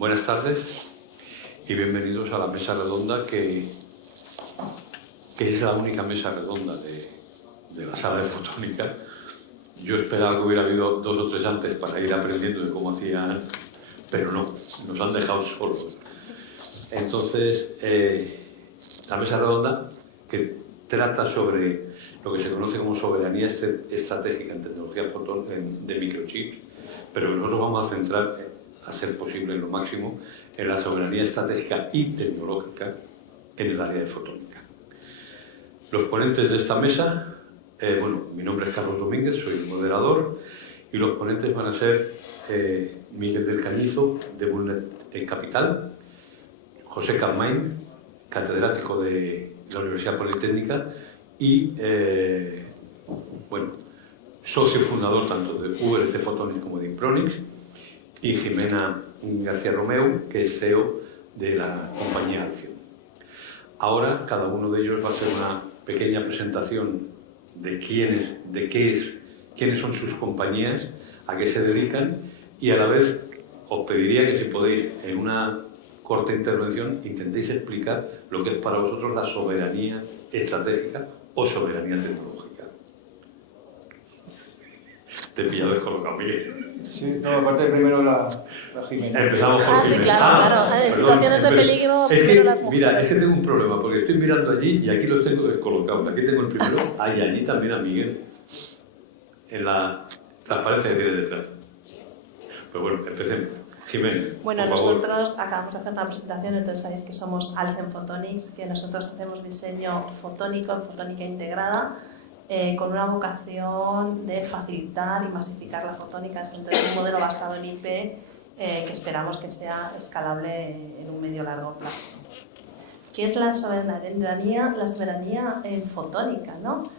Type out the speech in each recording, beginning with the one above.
Buenas tardes y bienvenidos a la mesa redonda que es la única mesa redonda de la sala de fotónica. Yo esperaba que hubiera habido 2 o 3 antes para ir aprendiendo de cómo hacían, pero no, nos han dejado solos. Entonces, la mesa redonda que trata sobre lo que se conoce como soberanía estratégica en tecnología de microchips, pero nosotros vamos a centrar, a ser posible en lo máximo, en la soberanía estratégica y tecnológica en el área de fotónica. Los ponentes de esta mesa, mi nombre es Carlos Domínguez, soy el moderador, y los ponentes van a ser Miguel del Cañizo, de Bulnet Capital, José Carmain, catedrático de la Universidad Politécnica y, socio fundador tanto de VLC Photonics como de Impronics, y Jimena García Romeu, que es CEO de la compañía Acción. Ahora, cada uno de ellos va a hacer una pequeña presentación de quiénes son sus compañías, a qué se dedican, y a la vez os pediría que, si podéis, en una corta intervención, intentéis explicar lo que es para vosotros la soberanía estratégica o soberanía tecnológica. Te he pillado descolocado, Miguel. Sí, no, aparte primero la Jimena. Empezamos por Jimena. Sí, claro. En situaciones de peligro, primero las mujeres. Mira, es que tengo un problema, porque estoy mirando allí y aquí los tengo descolocados. Aquí tengo el primero, y allí también a Miguel, en la transparencia que tiene detrás. Pero bueno, empecemos. Jimena, Bueno, por favor. nosotros acabamos de hacer una presentación, entonces sabéis que somos Alcen Photonics, que nosotros hacemos diseño fotónico, fotónica integrada, con una vocación de facilitar y masificar la fotónica. Es entonces un modelo basado en IP que esperamos que sea escalable en un medio-largo plazo. ¿Qué es la soberanía? La soberanía en fotónica, ¿no?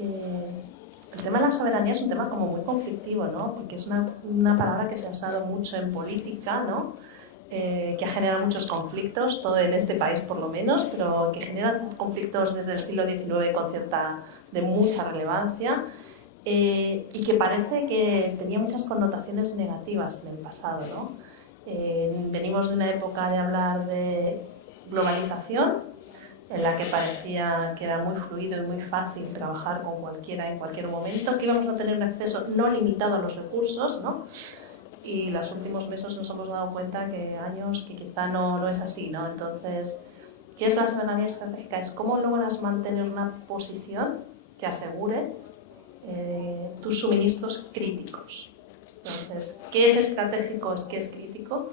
El tema de la soberanía es un tema como muy conflictivo, ¿no? Porque es una palabra que se ha usado mucho en política, ¿no? Que ha generado muchos conflictos, todo en este país por lo menos, pero que genera conflictos desde el siglo XIX de mucha relevancia, y que parece que tenía muchas connotaciones negativas en el pasado, ¿no? Venimos de una época de hablar de globalización, en la que parecía que era muy fluido y muy fácil trabajar con cualquiera en cualquier momento, que íbamos a tener un acceso no limitado a los recursos, ¿no? Y los últimos meses nos hemos dado cuenta que quizá no es así, ¿no? Entonces, ¿qué es la soberanía estratégica? Es cómo logras mantener una posición que asegure tus suministros críticos. Entonces, ¿qué es estratégico? Es que es crítico,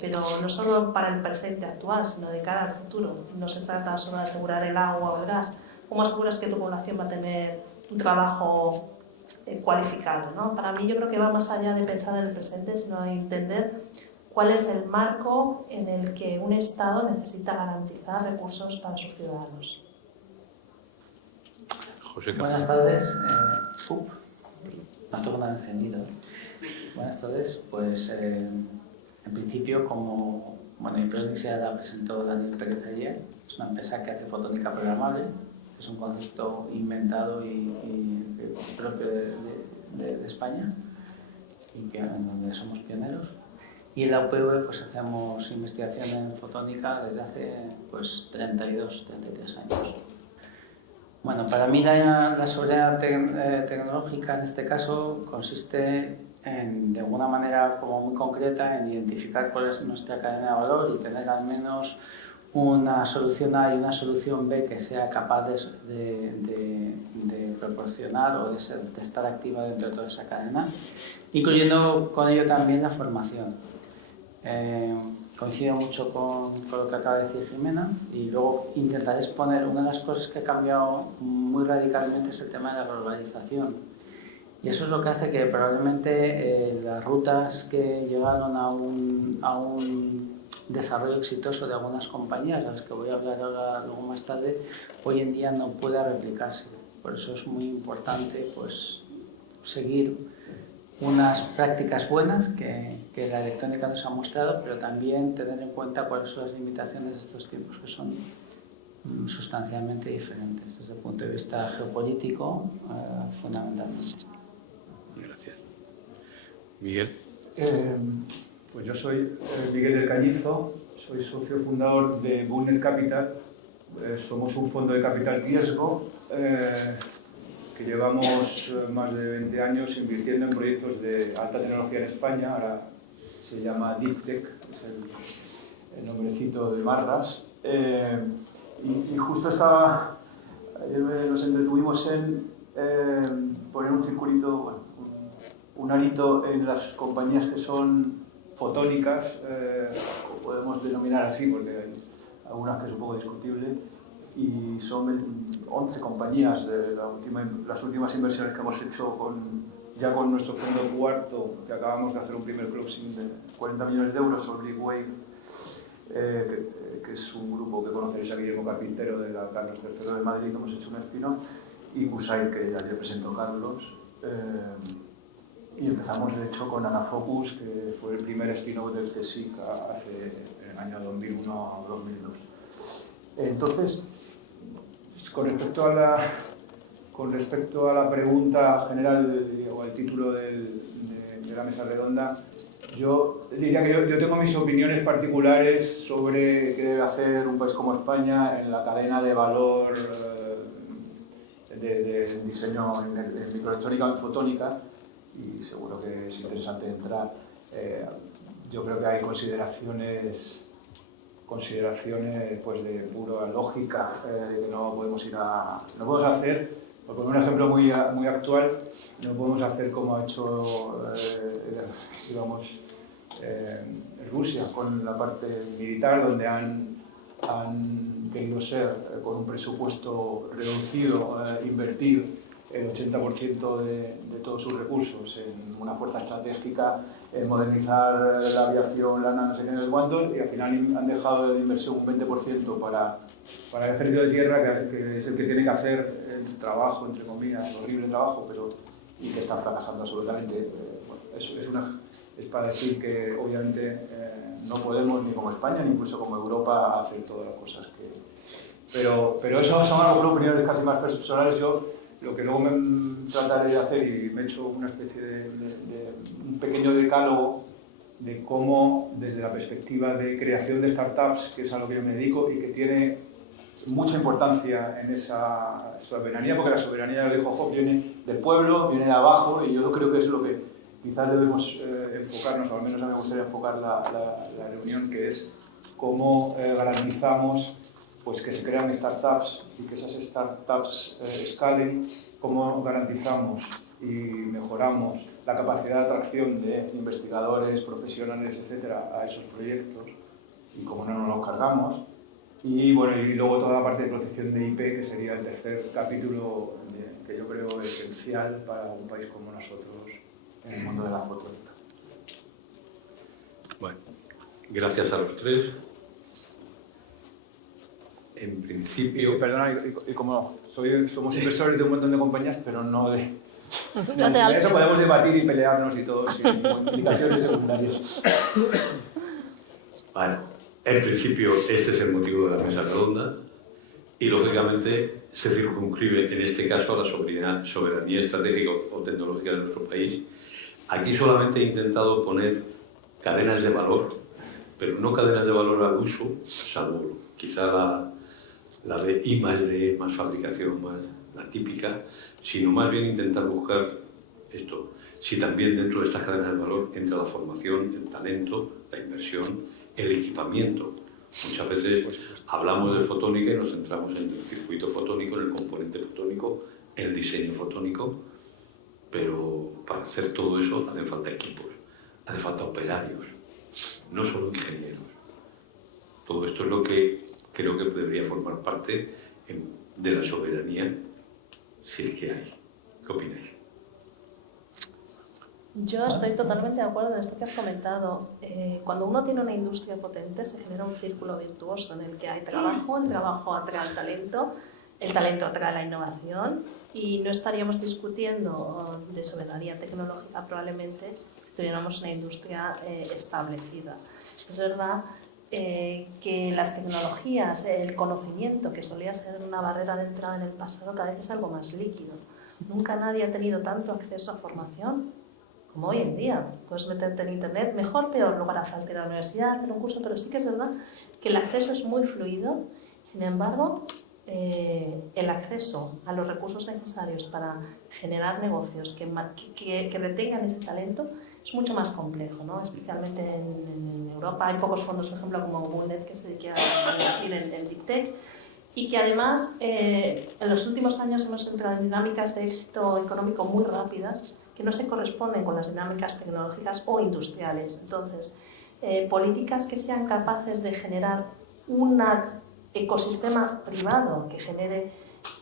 pero no solo para el presente actual, sino de cara al futuro. No se trata solo de asegurar el agua o el gas. ¿Cómo aseguras que tu población va a tener un trabajo cualificado, ¿no? Para mí, yo creo que va más allá de pensar en el presente, sino de entender cuál es el marco en el que un Estado necesita garantizar recursos para sus ciudadanos. José Carlos. Buenas tardes. No tengo nada encendido. Buenas tardes. Pues en principio, Impronics ya la presentó Daniel Pérez ayer. Es una empresa que hace fotónica programable. Es un concepto inventado y propio de España, y que en donde somos pioneros. Y en la UPV pues hacemos investigación en fotónica desde hace 32, 33 años. Bueno, para mí la soberanía tecnológica en este caso consiste de alguna manera como muy concreta en identificar cuál es nuestra cadena de valor y tener al menos una solución A y una solución B que sea capaz de proporcionar o de estar activa dentro de toda esa cadena, incluyendo con ello también la formación. Coincido mucho con lo que acaba de decir Jimena, y luego intentaré exponer una de las cosas que ha cambiado muy radicalmente, es el tema de la globalización. Y eso es lo que hace que probablemente las rutas que llegaron a un desarrollo exitoso de algunas compañías, de las que voy a hablar ahora luego más tarde, hoy en día no pueda replicarse. Por eso es muy importante seguir unas prácticas buenas que la electrónica nos ha mostrado, pero también tener en cuenta cuáles son las limitaciones de estos tiempos, que son sustancialmente diferentes desde el punto de vista geopolítico, fundamentalmente. Gracias. Miguel. Pues yo soy Miguel del Cañizo, soy socio fundador de Bullnet Capital. Somos un fondo de capital riesgo que llevamos más de 20 años invirtiendo en proyectos de alta tecnología en España. Ahora se llama Deep Tech, es el nombrecito de Marras. Y justo nos entretuvimos en poner un circulito, bueno, un arito en las compañías que son fotónicas, podemos denominar así porque hay algunas que es un poco discutible, y son 11 compañías de las últimas inversiones que hemos hecho ya con nuestro fondo cuarto, que acabamos de hacer un primer closing de 40 millones de euros sobre Big Wave, que es un grupo que conoceréis a Guillermo Carpintero de la Carlos III de Madrid, que hemos hecho un spin-off, y Qusait, que ya le presentó Carlos. Y empezamos, de hecho, con Anafocus, que fue el primer spin-off del CSIC en el año 2001 o 2002. Entonces, con respecto a la pregunta general o al título de la mesa redonda, yo diría que yo tengo mis opiniones particulares sobre qué debe hacer un país como España en la cadena de valor de diseño en microelectrónica o en fotónica, y seguro que es interesante entrar. Yo creo que hay consideraciones pues de pura lógica, de que no podemos hacer, por poner un ejemplo muy actual, no podemos hacer como ha hecho Rusia con la parte militar, donde han querido ser, con un presupuesto reducido, invertir el 80% de todos sus recursos en una fuerza estratégica, en modernizar la aviación, la no sé qué, no sé cuántos, y al final han dejado de inversión un 20% para el ejército de tierra, que es el que tiene que hacer el trabajo, entre comillas, el horrible trabajo, y que está fracasando absolutamente. Bueno, es para decir que obviamente no podemos, ni como España, ni incluso como Europa, hacer todas las cosas que... Pero eso son a lo mejor opiniones casi más personales. Yo lo que luego me trataré de hacer, y me he hecho una especie de un pequeño decálogo de cómo, desde la perspectiva de creación de startups, que es a lo que yo me dedico y que tiene mucha importancia en esa soberanía, porque la soberanía, lo dijo Job, viene del pueblo, viene de abajo, y yo creo que es lo que quizás debemos enfocarnos, o al menos a mí me gustaría enfocar la reunión, que es cómo garantizamos pues que se crean startups y que esas startups escalen, cómo garantizamos y mejoramos la capacidad de atracción de investigadores, profesionales, etcétera, a esos proyectos, y cómo no nos los cargamos. Y bueno, y luego toda la parte de protección de IP, que sería el tercer capítulo que yo creo esencial para un país como nosotros en el mundo de la fotónica. Bueno, gracias a los tres. En principio... Perdona, y como somos inversores de un montón de compañías, pero no de... No de eso podemos debatir y pelearnos y todo, sin implicaciones secundarias. Bueno, en principio este es el motivo de la mesa redonda, y lógicamente se circunscribe en este caso a la soberanía estratégica o tecnológica de nuestro país. Aquí solamente he intentado poner cadenas de valor, pero no cadenas de valor al uso, salvo quizá la de I más D, más fabricación, más la típica, sino más bien intentar buscar esto. Si también dentro de estas cadenas de valor entra la formación, el talento, la inversión, el equipamiento. Muchas veces hablamos de fotónica y nos centramos en el circuito fotónico, en el componente fotónico, en el diseño fotónico, pero para hacer todo eso hacen falta equipos, hace falta operarios, no solo ingenieros. Todo esto es lo que creo que debería formar parte de la soberanía, si es que hay. ¿Qué opináis? Yo estoy totalmente de acuerdo en esto que has comentado. Cuando uno tiene una industria potente se genera un círculo virtuoso en el que hay trabajo, el trabajo atrae al talento, el talento atrae la innovación, y no estaríamos discutiendo de soberanía tecnológica probablemente si tuviéramos una industria establecida. Es verdad que las tecnologías, el conocimiento, que solía ser una barrera de entrada en el pasado, cada vez es algo más líquido. Nunca nadie ha tenido tanto acceso a formación como hoy en día. Puedes meterte en internet, mejor, peor, luego hará falta ir a la universidad, hacer un curso, pero sí que es verdad que el acceso es muy fluido. Sin embargo, el acceso a los recursos necesarios para generar negocios que retengan ese talento es mucho más complejo, ¿no? Especialmente en Europa. Hay pocos fondos, por ejemplo, como Bullnet, que se dedica a invertir en Deep Tech, y que además en los últimos años hemos entrado en dinámicas de éxito económico muy rápidas que no se corresponden con las dinámicas tecnológicas o industriales. Entonces, políticas que sean capaces de generar un ecosistema privado que genere,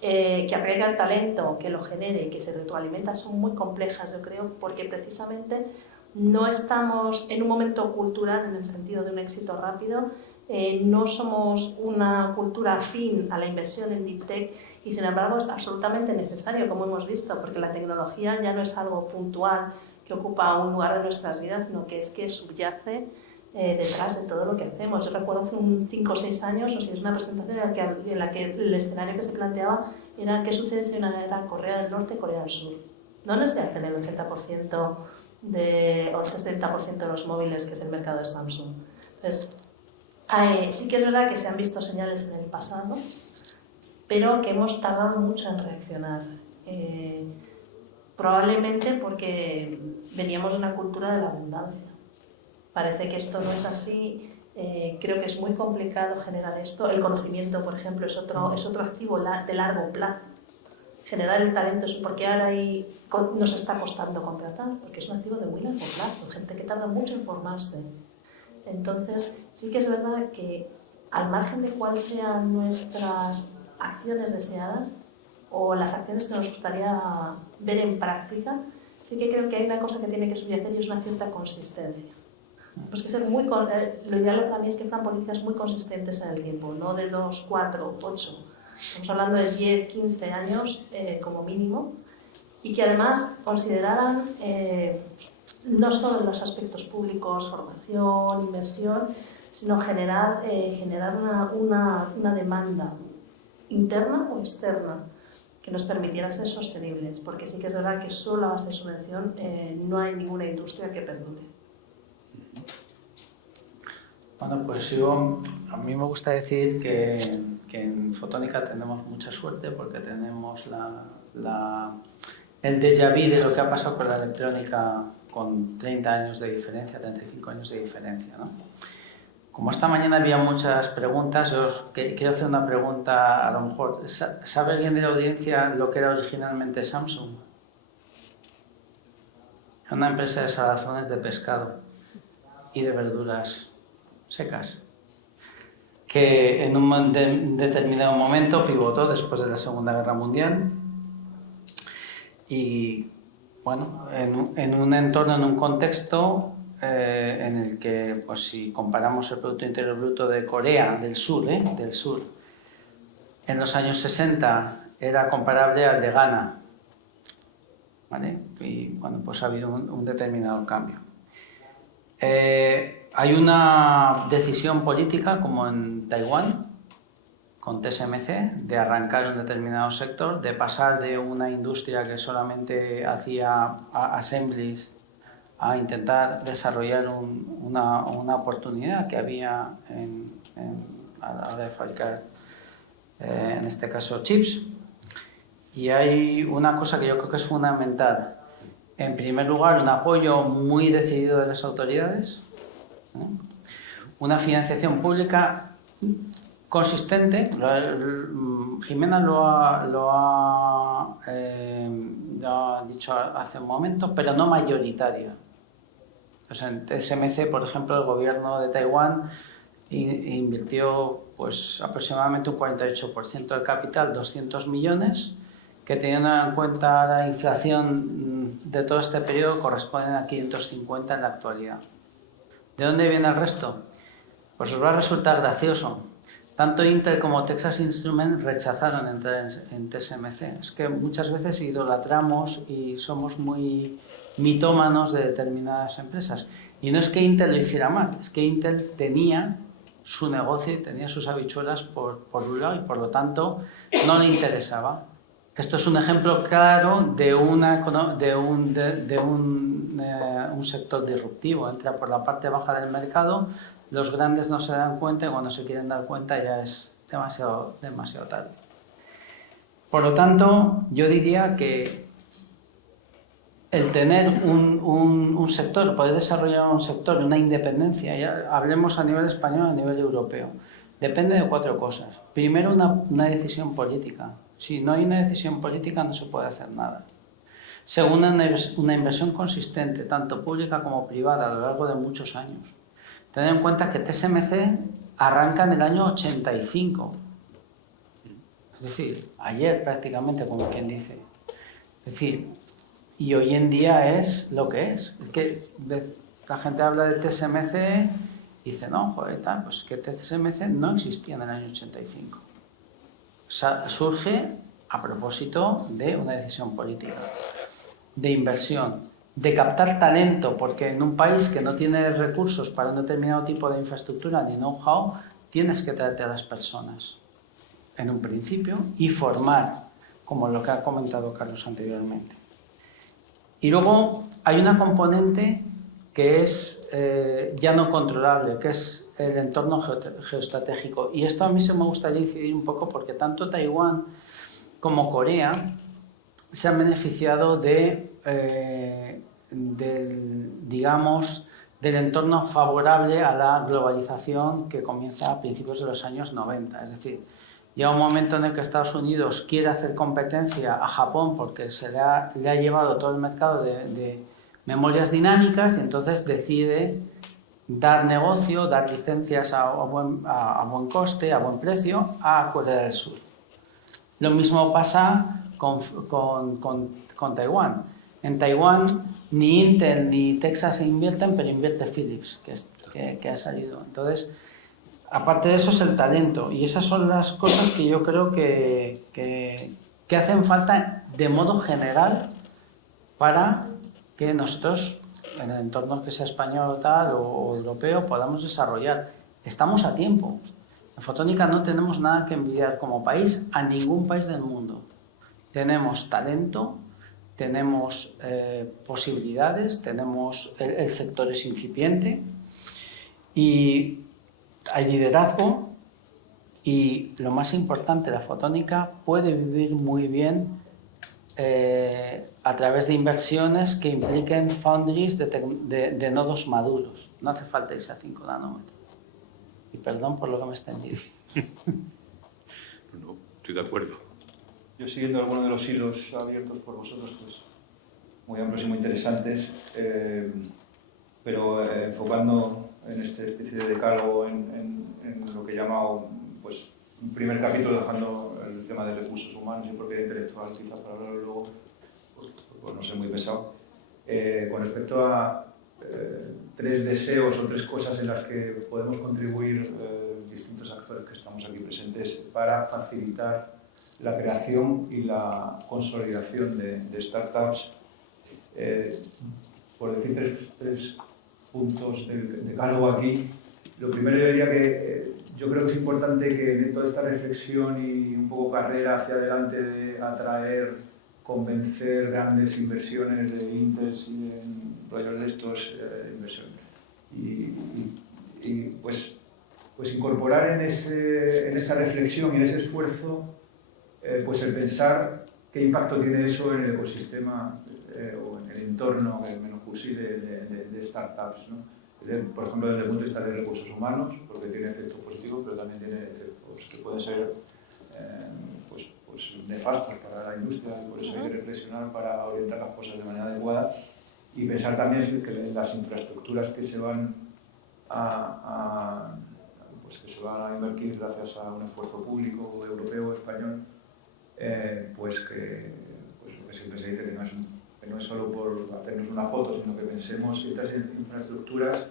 que atraiga el talento, que lo genere y que se retroalimenta son muy complejas, yo creo, porque precisamente no estamos en un momento cultural en el sentido de un éxito rápido. No somos una cultura afín a la inversión en Deep Tech y sin embargo es absolutamente necesario, como hemos visto, porque la tecnología ya no es algo puntual que ocupa un lugar de nuestras vidas, sino que es que subyace detrás de todo lo que hacemos. Yo recuerdo hace 5 o 6 años, no sé, es una presentación en la que el escenario que se planteaba era qué sucede si una era Corea del Norte y Corea del Sur. ¿Dónde se hacen el 80% o el 60% de los móviles, que es el mercado de Samsung? Entonces, sí que es verdad que se han visto señales en el pasado, pero que hemos tardado mucho en reaccionar. Probablemente porque veníamos de una cultura de la abundancia. Parece que esto no es así. Creo que es muy complicado generar esto. El conocimiento, por ejemplo, es otro activo de largo plazo. Generar el talento es porque ahora nos está costando contratar, porque es un activo de muy largo plazo. Gente que tarda mucho en formarse. Entonces, sí que es verdad que al margen de cuáles sean nuestras acciones deseadas o las acciones que nos gustaría ver en práctica, sí que creo que hay una cosa que tiene que subyacer y es una cierta consistencia. Pues que ser lo ideal para mí es que sean políticas muy consistentes en el tiempo, no de 2, 4, 8. Estamos hablando de 10, 15 años como mínimo, y que además consideraran no solo los aspectos públicos, formación, inversión, sino generar una demanda interna o externa que nos permitiera ser sostenibles, porque sí que es verdad que solo a base de subvención no hay ninguna industria que perdure. Bueno, pues a mí me gusta decir que en Fotónica tenemos mucha suerte porque tenemos el déjà vu de lo que ha pasado con la electrónica con 30 años de diferencia, 35 años de diferencia, ¿no? Como esta mañana había muchas preguntas, quiero hacer una pregunta, a lo mejor, ¿sabe alguien de la audiencia lo que era originalmente Samsung? Era una empresa de salazones de pescado y de verduras secas, que en un determinado momento pivotó después de la Segunda Guerra Mundial y, bueno, en un entorno, en un contexto en el que, pues si comparamos el Producto Interior Bruto de Corea del Sur, en los años 60 era comparable al de Ghana, ¿vale? Y bueno, pues ha habido un determinado cambio. Hay una decisión política, como en Taiwán, con TSMC, de arrancar un determinado sector, de pasar de una industria que solamente hacía assemblies a intentar desarrollar una oportunidad que había a la hora de fabricar, en este caso, chips. Y hay una cosa que yo creo que es fundamental. En primer lugar, un apoyo muy decidido de las autoridades, una financiación pública consistente. Jimena lo ha dicho hace un momento, pero no mayoritaria. Pues en TSMC, por ejemplo, el gobierno de Taiwán invirtió pues, aproximadamente un 48% del capital, 200 millones, que teniendo en cuenta la inflación de todo este periodo corresponden a 550 en la actualidad. ¿De dónde viene el resto? Pues os va a resultar gracioso. Tanto Intel como Texas Instruments rechazaron entrar en TSMC. Es que muchas veces idolatramos y somos muy mitómanos de determinadas empresas. Y no es que Intel lo hiciera mal, es que Intel tenía su negocio y tenía sus habichuelas por un lado y por lo tanto no le interesaba Esto es un ejemplo claro de un sector disruptivo. Entra por la parte baja del mercado, los grandes no se dan cuenta y cuando se quieren dar cuenta ya es demasiado tarde. Por lo tanto, yo diría que el tener un sector, poder desarrollar un sector, una independencia, ya hablemos a nivel español, a nivel europeo, depende de 4 cosas. Primero, una decisión política. Si no hay una decisión política no se puede hacer nada. Segundo, una inversión consistente, tanto pública como privada, a lo largo de muchos años. Tened en cuenta que TSMC arranca en el año 85. Es decir, ayer prácticamente, como quien dice. Es decir, y hoy en día es lo que es. Es que la gente habla de TSMC y dice, no, joder, tal, pues que TSMC no existía en el año 85. Surge a propósito de una decisión política, de inversión, de captar talento, porque en un país que no tiene recursos para un determinado tipo de infraestructura ni know-how, tienes que traerte a las personas en un principio y formar, como lo que ha comentado Carlos anteriormente. Y luego hay una componente que es ya no controlable, que es el entorno geoestratégico. Y esto a mí se me gustaría incidir un poco porque tanto Taiwán como Corea se han beneficiado del entorno favorable a la globalización que comienza a principios de los años 90. Es decir, llega un momento en el que Estados Unidos quiere hacer competencia a Japón porque le ha llevado todo el mercado de memorias dinámicas y entonces decide dar negocio, dar licencias a buen coste, a buen precio a Corea del Sur. Lo mismo pasa con Taiwán. En Taiwán ni Intel ni Texas invierten, pero invierte Philips, que ha salido. Entonces, aparte de eso es el talento. Y esas son las cosas que yo creo que hacen falta de modo general para que nosotros, en el entorno que sea español o tal, o europeo, podamos desarrollar. Estamos a tiempo. En Fotónica no tenemos nada que envidiar como país a ningún país del mundo. Tenemos talento, tenemos posibilidades, el sector es incipiente y hay liderazgo y lo más importante, la Fotónica puede vivir muy bien a través de inversiones que impliquen foundries de nodos maduros. No hace falta irse a 5 nanómetros. Y perdón por lo que me he extendido. No, estoy de acuerdo. Yo siguiendo algunos de los hilos abiertos por vosotros, pues muy amplios y muy interesantes, pero enfocando en este especie de decálogo en lo que he llamado, pues, un primer capítulo dejando el tema de recursos humanos y propiedad intelectual, quizás para hablarlo luego, pues no sé, muy pesado. Con respecto a 3 deseos o 3 cosas en las que podemos contribuir distintos actores que estamos aquí presentes para facilitar la creación y la consolidación de startups. Por decir 3 puntos de cargo aquí, lo primero yo diría que yo creo que es importante que en toda esta reflexión y un poco carrera hacia adelante de atraer, convencer grandes inversiones de Intel y de rollos de estos inversiones. Y pues incorporar en esa reflexión y en ese esfuerzo pues el pensar qué impacto tiene eso en el ecosistema o en el entorno de startups, ¿no? Por ejemplo, desde el punto de vista de recursos humanos, porque tiene efectos positivos, pero también tiene efectos que pueden ser pues nefastos para la industria, por eso hay que reflexionar para orientar las cosas de manera adecuada y pensar también que las infraestructuras que se van a invertir gracias a un esfuerzo público, europeo, español, pues lo que siempre se dice que no es solo por hacernos una foto, sino que pensemos que estas infraestructuras,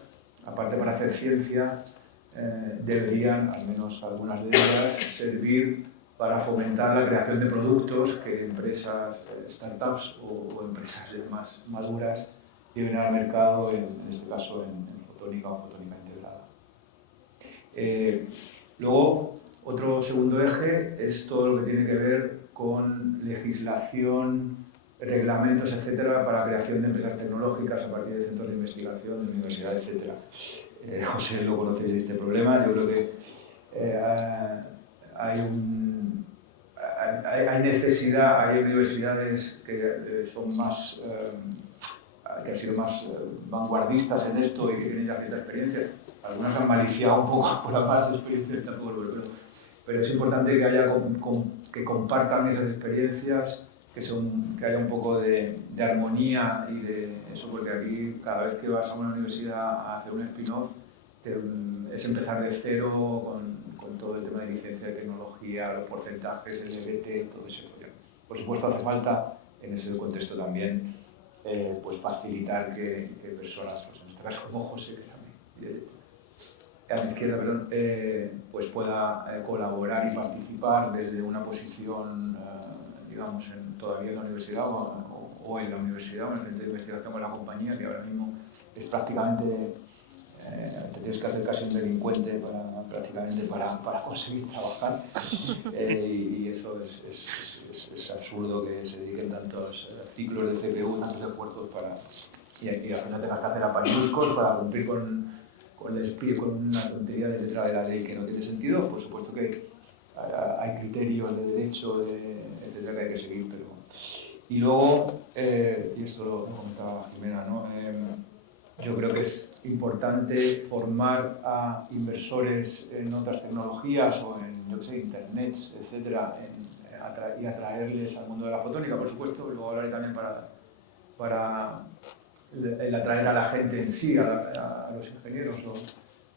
aparte para hacer ciencia, deberían, al menos algunas de ellas, servir para fomentar la creación de productos que empresas, startups o empresas más maduras lleven al mercado, en este caso en fotónica o fotónica integrada. Luego, Otro segundo eje es todo lo que tiene que ver con legislación, reglamentos, etcétera, para la creación de empresas tecnológicas a partir de centros de investigación, de universidades, etcétera. José lo conocéis de este problema. Yo creo que hay necesidad, hay universidades que son más, que han sido más vanguardistas en esto y que tienen ya cierta experiencia. Algunas han maliciado un poco por la mala experiencia, pero es importante que haya que compartan esas experiencias, que haya un poco de armonía y de eso, porque aquí cada vez que vas a una universidad a hacer un spin-off es empezar de cero con todo el tema de licencia de tecnología, los porcentajes, el EBT, todo eso. Por supuesto hace falta en ese contexto también pues facilitar que personas, pues en este caso como José, que también a mi izquierda, perdón, pues pueda colaborar y participar desde una posición, digamos, todavía en la universidad o en la universidad o en el centro de investigación con la compañía, que ahora mismo es prácticamente, te tienes que hacer casi un delincuente para conseguir trabajar, y eso es absurdo que se dediquen tantos ciclos de CPU, tantos esfuerzos y al final tengas que hacer apañuscos para cumplir con una tontería de letra de la ley que no tiene sentido. Por supuesto que hay criterios de derecho, etcétera, que hay que seguir, pero... Y luego, y esto lo comentaba Jimena, ¿no? Yo creo que es importante formar a inversores en otras tecnologías o en, yo qué sé, internet, etcétera, y atraerles al mundo de la fotónica, por supuesto. Luego hablaré también para el atraer a la gente en sí, a los ingenieros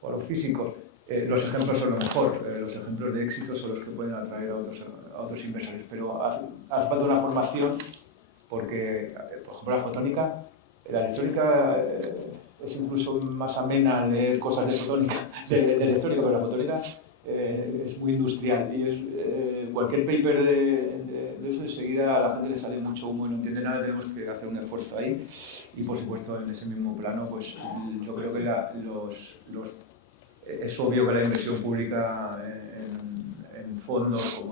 o a los físicos. Los ejemplos son lo mejor, los ejemplos de éxito son los que pueden atraer a otros inversores, pero hace falta una formación porque, por ejemplo, la fotónica, la electrónica es incluso más amena leer cosas de fotónica, de electrónica, pero la fotónica es muy industrial y cualquier paper de eso enseguida a la gente le sale mucho humo y no entiende nada. Tenemos que hacer un esfuerzo ahí y, por supuesto, en ese mismo plano, pues yo creo que es obvio que la inversión pública en fondos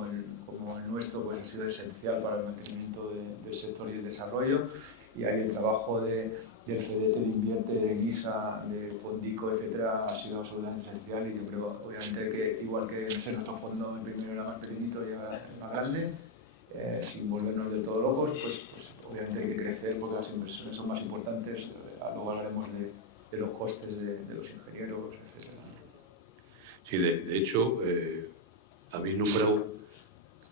como el nuestro pues ha sido esencial para el mantenimiento del sector y el desarrollo, y ahí el trabajo del CDT, de Invierte, de GISA, de Fondico, etcétera, ha sido absolutamente esencial. Y yo creo, obviamente, que igual que nuestro fondo en primero era más pequeñito y ahora es más grande, sin volvernos del todo locos, pues obviamente hay que crecer porque las inversiones son más importantes. Luego hablaremos de los costes de los ingenieros, etcétera. Sí, de hecho, habéis nombrado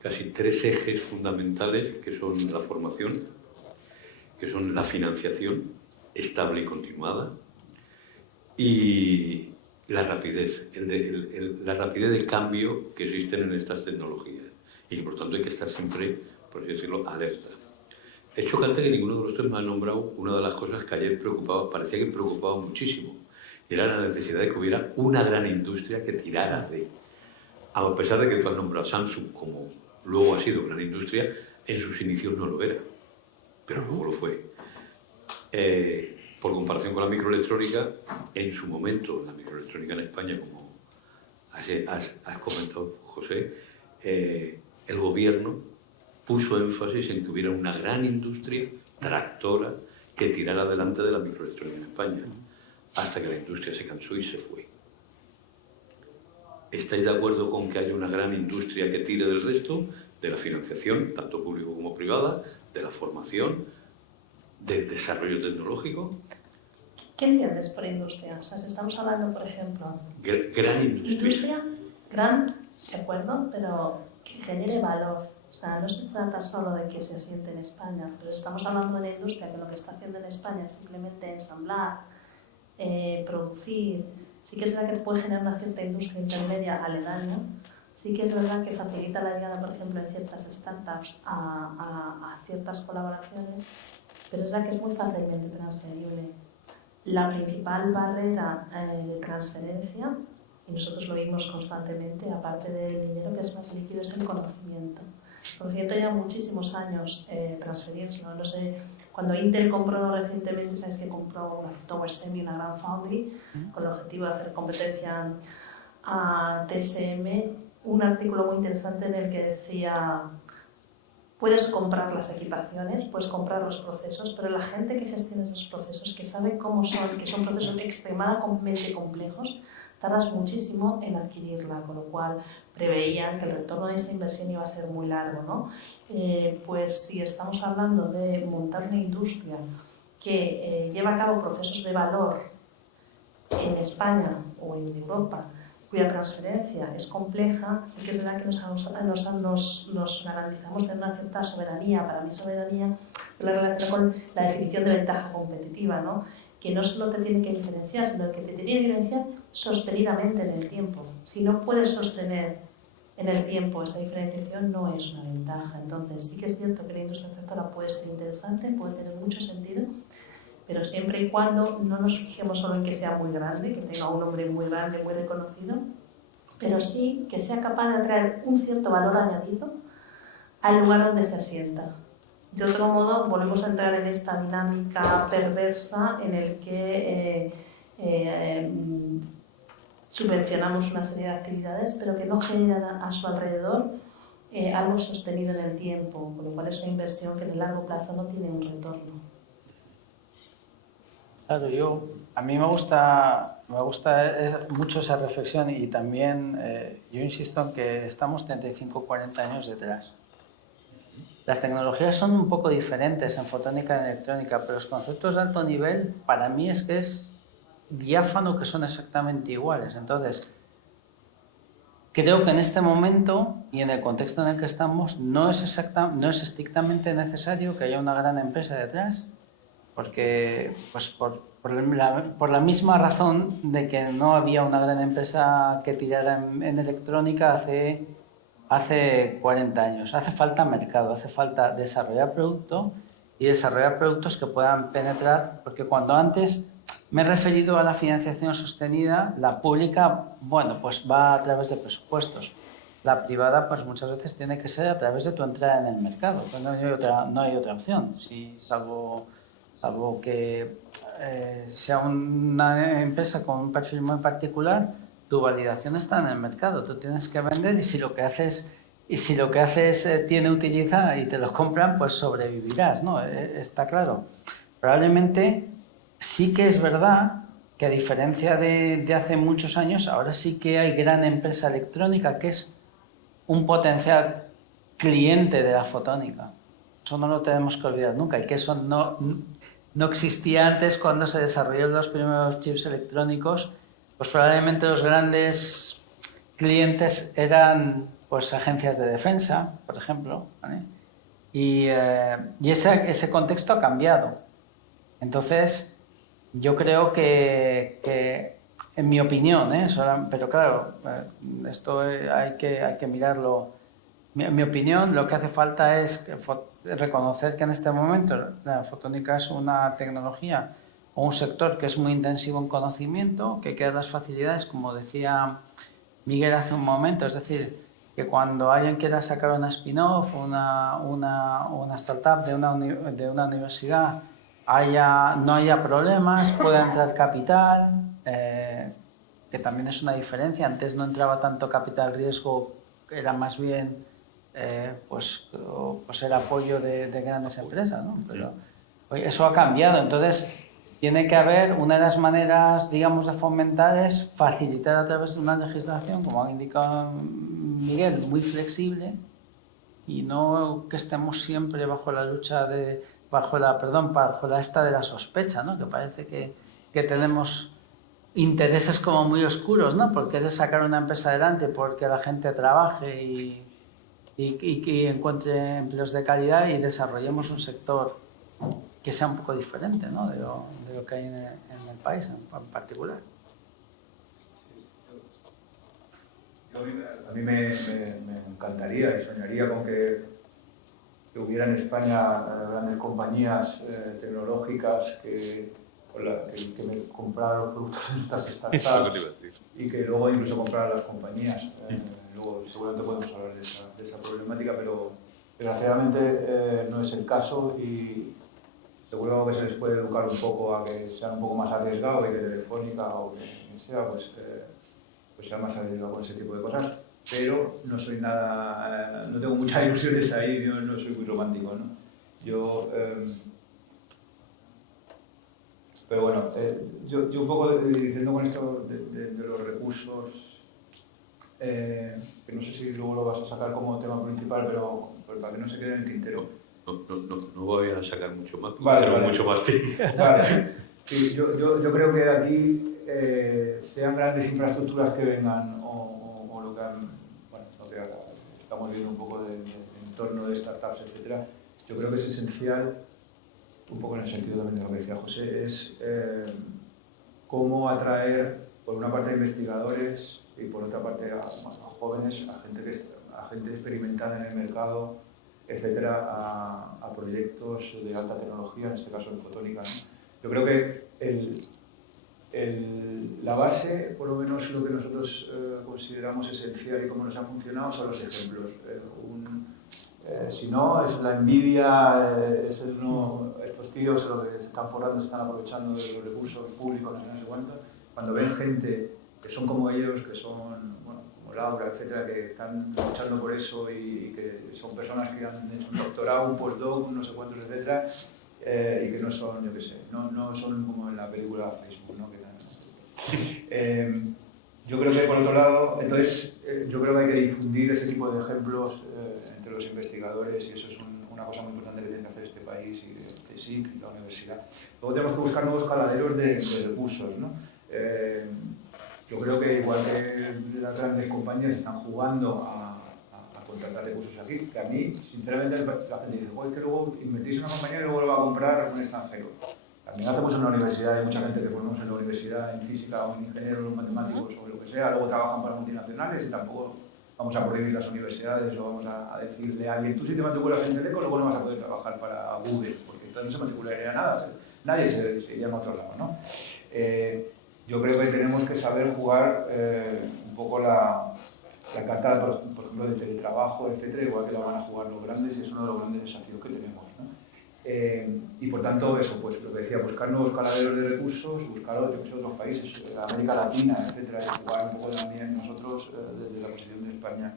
casi 3 ejes fundamentales, que son la formación, que son la financiación estable y continuada, y la rapidez, la rapidez de cambio que existen en estas tecnologías, y por tanto hay que estar siempre, por así decirlo, alerta. Es chocante que ninguno de los tres me ha nombrado una de las cosas que ayer parecía que preocupaba muchísimo, y era la necesidad de que hubiera una gran industria que tirara de... A pesar de que tú has nombrado Samsung como luego ha sido gran industria, en sus inicios no lo era, pero luego lo fue. Por comparación con la microelectrónica, en su momento, la microelectrónica en España, como has comentado, José, el gobierno puso énfasis en que hubiera una gran industria tractora que tirara adelante de la microelectrónica en España, hasta que la industria se cansó y se fue. ¿Estáis de acuerdo con que haya una gran industria que tire del resto? De la financiación, tanto público como privada, de la formación, del desarrollo tecnológico. ¿Qué entiendes por industria? O sea, si estamos hablando, por ejemplo... Gran industria. Industria, gran, de acuerdo, pero que genere valor. O sea, no se trata solo de que se asiente en España, pero estamos hablando de una industria que lo que está haciendo en España es simplemente ensamblar, producir. Sí que es verdad que puede generar una cierta industria intermedia aledaña. Sí que es verdad que facilita la llegada, por ejemplo, en ciertas startups a ciertas colaboraciones, pero es verdad que es muy fácilmente transferible. La principal barrera de transferencia, y nosotros lo vimos constantemente, aparte del dinero que es más líquido, es el conocimiento. El conocimiento lleva muchísimos años transferirse, ¿no? No sé, cuando Intel compró recientemente, sabes que compró una Tower Semi, una gran foundry, con el objetivo de hacer competencia a TSM. un artículo muy interesante en el que decía: puedes comprar las equipaciones, puedes comprar los procesos, pero la gente que gestiona esos procesos, que sabe cómo son, que son procesos extremadamente complejos, tardas muchísimo en adquirirla, con lo cual preveían que el retorno de esa inversión iba a ser muy largo, ¿no? Pues si estamos hablando de montar una industria que lleva a cabo procesos de valor en España o en Europa, cuya transferencia es compleja, sí que es verdad que nos garantizamos de una cierta soberanía. Para mí soberanía es la relación con la definición de ventaja competitiva, ¿no? Que no solo te tiene que diferenciar, sino que te tiene que diferenciar sostenidamente en el tiempo. Si no puedes sostener en el tiempo esa diferenciación, no es una ventaja. Entonces sí que es cierto que la industria tractora puede ser interesante, puede tener mucho sentido, pero siempre y cuando no nos fijemos solo en que sea muy grande, que tenga un nombre muy grande, muy reconocido, pero sí que sea capaz de atraer un cierto valor añadido al lugar donde se asienta. De otro modo, volvemos a entrar en esta dinámica perversa en el que subvencionamos una serie de actividades, pero que no generan a su alrededor algo sostenido en el tiempo, con lo cual es una inversión que en el largo plazo no tiene un retorno. Claro, a mí me gusta mucho esa reflexión y también yo insisto en que estamos 35 o 40 años detrás. Las tecnologías son un poco diferentes en fotónica y en electrónica, pero los conceptos de alto nivel para mí es que es diáfano que son exactamente iguales. Entonces, creo que en este momento y en el contexto en el que estamos no es estrictamente necesario que haya una gran empresa detrás, porque pues por la misma razón de que no había una gran empresa que tirara en electrónica hace 40 años. Hace falta mercado, hace falta desarrollar producto y desarrollar productos que puedan penetrar, porque cuando antes me he referido a la financiación sostenida, la pública, bueno, pues va a través de presupuestos. La privada, pues muchas veces tiene que ser a través de tu entrada en el mercado, pues no hay otra opción, salvo que sea una empresa con un perfil muy particular. Tu validación está en el mercado, tú tienes que vender y si lo que haces tiene utilidad y te lo compran, pues sobrevivirás, ¿no? Está claro. Probablemente sí que es verdad que a diferencia de hace muchos años, ahora sí que hay gran empresa electrónica que es un potencial cliente de la fotónica. Eso no lo tenemos que olvidar nunca y que eso no existía antes cuando se desarrollaron los primeros chips electrónicos. Pues probablemente los grandes clientes eran pues agencias de defensa, por ejemplo, ¿vale? Y ese contexto ha cambiado. Entonces, yo creo que en mi opinión, pero claro, esto hay que mirarlo. En mi opinión, lo que hace falta es reconocer que en este momento la fotónica es una tecnología o un sector que es muy intensivo en conocimiento, que quedan las facilidades, como decía Miguel hace un momento, es decir, que cuando alguien quiera sacar una spin-off, una startup de una universidad, no haya problemas, pueda entrar capital, que también es una diferencia. Antes no entraba tanto capital riesgo, era más bien pues el apoyo de grandes empresas, ¿no? Pero eso ha cambiado, entonces tiene que haber una de las maneras, digamos, de fomentar es facilitar a través de una legislación, como ha indicado Miguel, muy flexible y no que estemos siempre bajo la esta de la sospecha, ¿no? Que parece que tenemos intereses como muy oscuros, ¿no? Por querer sacar una empresa adelante, porque la gente trabaje y encuentre empleos de calidad y desarrollemos un sector que sea un poco diferente, ¿no? de lo que hay en el país en particular. A mí me encantaría y soñaría con que hubiera en España grandes compañías tecnológicas que me compraran los productos de estas startups y que luego incluso compraran las compañías. Luego seguramente podemos hablar de esa problemática, pero desgraciadamente no es el caso y seguro que se les puede educar un poco a que sean un poco más arriesgados y que Telefónica o quien sea, pues sea más arriesgado con ese tipo de cosas. pero no soy nada, no tengo muchas ilusiones ahí, yo no soy muy romántico, ¿no? Yo, pero bueno, yo un poco diciendo con esto de los recursos, que no sé si luego lo vas a sacar como tema principal, pero para que no se quede en el tintero. No voy a sacar mucho más, Vale, pero vale. mucho más tiempo. Vale. Sí, yo creo que aquí, sean grandes infraestructuras que vengan o lo que estamos viendo un poco del entorno de startups, etcétera, yo creo que es esencial, un poco en el sentido también de lo que decía José, es cómo atraer, por una parte, a investigadores y por otra parte a jóvenes, a gente experimentada en el mercado, etcétera, a proyectos de alta tecnología, en este caso de fotónica, ¿no? Yo creo que la base, por lo menos lo que nosotros consideramos esencial y cómo nos ha funcionado, son los ejemplos. Si no, es la envidia, es el no, estos tíos lo que se están forrando, se están aprovechando de los recursos públicos, no sé cuánto. Cuando ven gente que son como ellos, que son, bueno, como Laura, etcétera, que están luchando por eso y que son personas que han hecho un doctorado, un postdoc, no sé cuántos, etcétera, y que no son, yo qué sé, no son como en la película Facebook, ¿no? Yo creo que por otro lado, entonces, yo creo que hay que difundir ese tipo de ejemplos entre los investigadores y eso es una cosa muy importante que tiene que hacer este país y el CSIC y la universidad. Luego tenemos que buscar nuevos caladeros de recursos, ¿no? Yo creo que igual que las grandes compañías están jugando a contratar recursos aquí, que a mí, sinceramente, la gente dice, es que luego invertís en una compañía y luego lo va a comprar un extranjero. También hacemos en la universidad, hay mucha gente que ponemos en la universidad en física o en ingenieros matemáticos o lo que sea, luego trabajan para multinacionales y tampoco vamos a prohibir las universidades o vamos a decirle a alguien, tú si te matriculas en Teleco, luego no vas a poder trabajar para Google, porque entonces no se matricularía nada, nadie se iría a otro lado, ¿no? Yo creo que tenemos que saber jugar un poco la carta, por ejemplo, del teletrabajo, etcétera, igual que la van a jugar los grandes y es uno de los grandes desafíos que tenemos, ¿no? Y por tanto, eso, pues lo que decía, buscar nuevos caladeros de recursos, buscar otros países, América Latina, etcétera, y jugar un poco también nosotros desde la posición de España,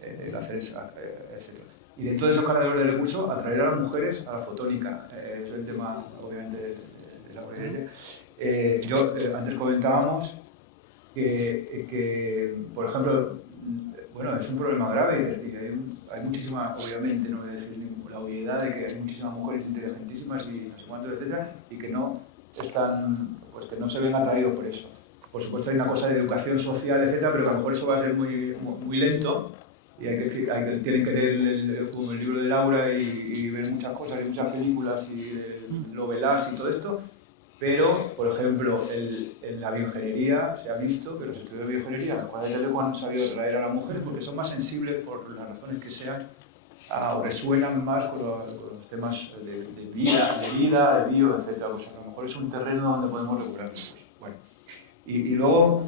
el hacer esa, etcétera. Y dentro de esos caladeros de recursos, atraer a las mujeres a la fotónica, es el tema, obviamente, de la proyección. Antes comentábamos que, por ejemplo, bueno, es un problema grave y hay muchísima, obviamente, no voy a decir la obviedad de que hay muchísimas mujeres inteligentísimas y no sé cuánto, etcétera, y que no están, pues que no se ven atraídos por eso. Por supuesto hay una cosa de educación social, etcétera, pero que a lo mejor eso va a ser muy lento y tienen que leer como el libro de Laura y ver muchas cosas y muchas películas y novelas y todo esto. Pero, por ejemplo, en la bioingeniería se ha visto que los estudios de bioingeniería, los cuales ya luego han sabido traer a la mujer porque son más sensibles, por las razones que sean, o resuenan más con los temas de vida, de bio, etc. Pues a lo mejor es un terreno donde podemos recuperar recursos. Bueno, y luego,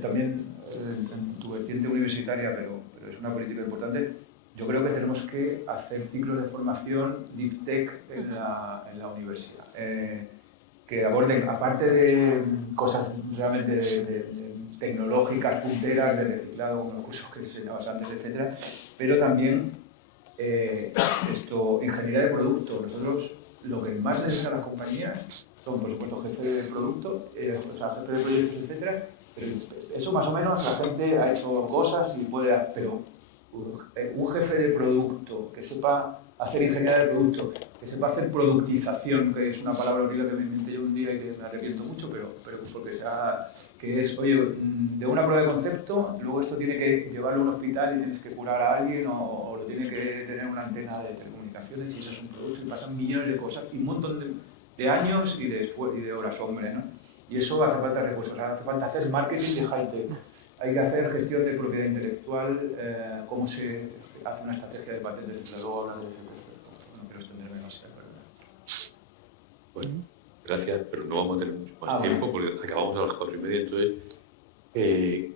también en tu vertiente universitaria, pero es una política importante, yo creo que tenemos que hacer ciclos de formación Deep Tech en la universidad. Que aborden, aparte de cosas realmente de tecnológicas, punteras, de reciclado, como los cursos que enseñabas antes, etc., pero también ingeniería de producto. Nosotros lo que más necesitan las compañías son, por supuesto, jefe de producto, jefe de proyectos, etc., pero eso más o menos la gente ha hecho cosas y puede hacer, pero un jefe de producto que sepa hacer ingeniería de producto, que sepa hacer productización, que es una palabra horrible que me inventé yo un día y que me arrepiento mucho, pero porque que es, oye, de una prueba de concepto, luego esto tiene que llevarlo a un hospital y tienes que curar a alguien o lo tiene que tener una antena de telecomunicaciones y eso es un producto y pasan millones de cosas y un montón de años y de horas, hombre, ¿no? Y eso hace falta recursos, hace falta hacer marketing de high-tech, hay que hacer gestión de propiedad intelectual, cómo se hace una estrategia de patentes, pero luego habla de no quiero extenderme demasiado. Bueno, gracias, pero no vamos a tener mucho más tiempo porque acabamos a las 4:30, entonces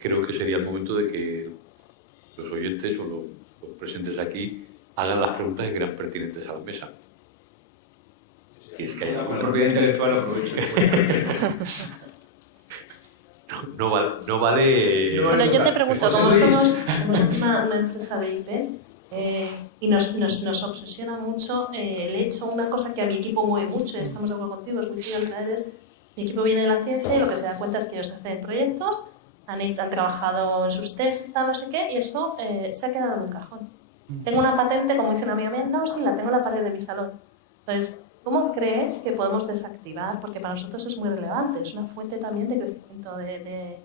creo que sería el momento de que los oyentes o los presentes aquí hagan las preguntas que crean pertinentes a la mesa. Si es que hay La propiedad intelectual lo aprovecho. no vale... Bueno, yo te pregunto, como somos una empresa de IP y nos obsesiona mucho el hecho, una cosa que a mi equipo mueve mucho, y estamos de acuerdo contigo, es muy similar, es mi equipo viene de la ciencia y lo que se da cuenta es que ellos hacen proyectos, han trabajado en sus tesis, no sé qué, y eso se ha quedado en un cajón. Tengo una patente, como dice una amiga mía, no, sí, la tengo en la pared de mi salón. Entonces, ¿cómo crees que podemos desactivar? Porque para nosotros es muy relevante, es una fuente también de crecimiento de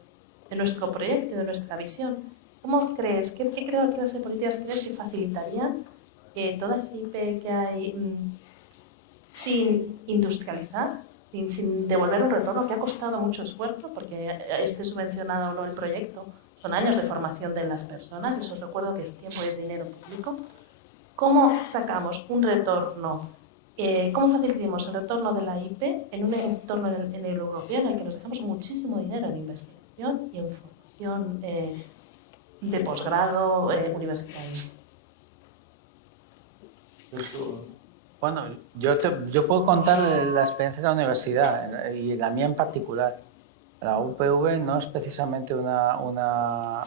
nuestro proyecto, de nuestra visión. ¿Cómo crees? ¿Qué clase de políticas crees que facilitarían que toda esa IP que hay sin industrializar, sin devolver un retorno que ha costado mucho esfuerzo, porque esté subvencionado o no el proyecto, son años de formación de las personas, eso os recuerdo que es tiempo y es dinero público? ¿Cómo sacamos un retorno? ¿Cómo facilitamos el retorno de la IP en un entorno en el europeo en el que nos dejamos muchísimo dinero en investigación y en formación de posgrado universitario? Bueno, yo puedo contar la experiencia de la universidad y la mía en particular. La UPV no es precisamente una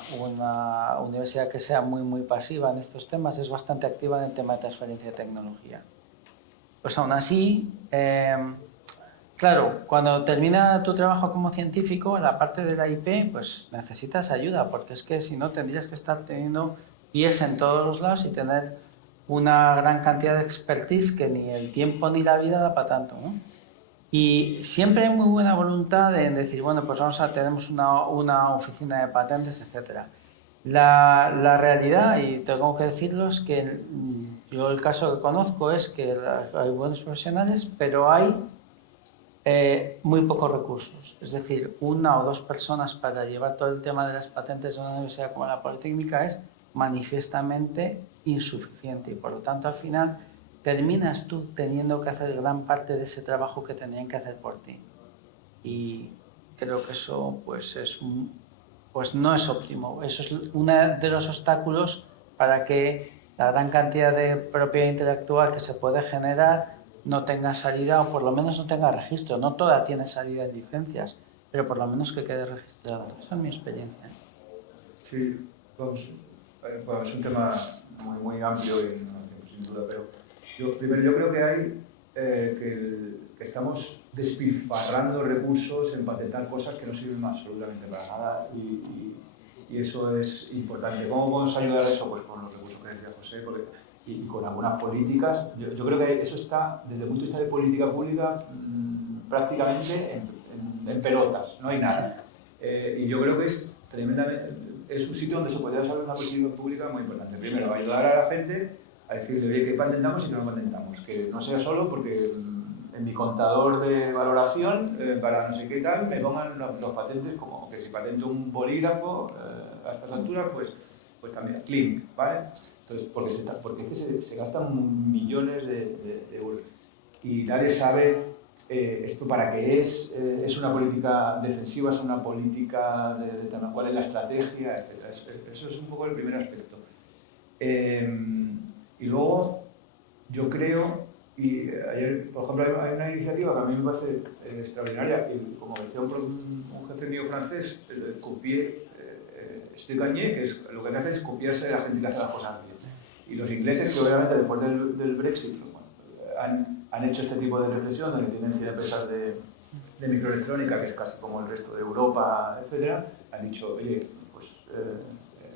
universidad que sea muy pasiva en estos temas, es bastante activa en el tema de transferencia de tecnología. Pues aún así, claro, cuando termina tu trabajo como científico, en la parte de la IP, pues necesitas ayuda, porque es que si no tendrías que estar teniendo pies en todos los lados y tener una gran cantidad de expertise que ni el tiempo ni la vida da para tanto, ¿no? Y siempre hay muy buena voluntad en decir, bueno, pues tenemos una oficina de patentes, etc. La realidad, y tengo que decirlo, es que yo el caso que conozco es que hay buenos profesionales, pero hay muy pocos recursos. Es decir, 1 o 2 personas para llevar todo el tema de las patentes de una universidad como la Politécnica es manifiestamente insuficiente y por lo tanto al final terminas tú teniendo que hacer gran parte de ese trabajo que tenían que hacer por ti. Y creo que eso pues no es óptimo. Eso es uno de los obstáculos para que la gran cantidad de propiedad intelectual que se puede generar no tenga salida o por lo menos no tenga registro. No toda tiene salida en licencias, pero por lo menos que quede registrada. Esa es mi experiencia. Sí, vamos, es un tema muy amplio y sin duda, pero yo creo que hay que estamos despilfarrando recursos en patentar cosas que no sirven absolutamente para nada y eso es importante. ¿Cómo podemos ayudar a eso? Pues con los recursos que decía José y con algunas políticas. Yo creo que eso está, desde el punto de vista de política pública, prácticamente en pelotas, no hay nada. Y yo creo que es un sitio donde se podría desarrollar una política pública muy importante. Primero, ayudar a la gente a decirle, oye, qué patentamos y qué no patentamos. Que no sea solo porque en mi contador de valoración, para no sé qué tal, me pongan los patentes como que si patento un bolígrafo a estas alturas, pues también, clean, ¿vale? Entonces, porque se gastan millones de euros. Y nadie sabe esto para qué es una política defensiva, es una política cuál es la estrategia, etc. Eso es un poco el primer aspecto. Y luego, yo creo, y ayer, por ejemplo, hay una iniciativa que a mí me parece extraordinaria, y como decía un jefe mío francés, el copier este Gagné, que es, lo que hace es copiarse de la gente que hace las cosas bien. Y los ingleses, que obviamente después del Brexit, han hecho este tipo de reflexión, donde tienen 100 empresas de microelectrónica, que es casi como el resto de Europa, etc., han dicho, oye, pues,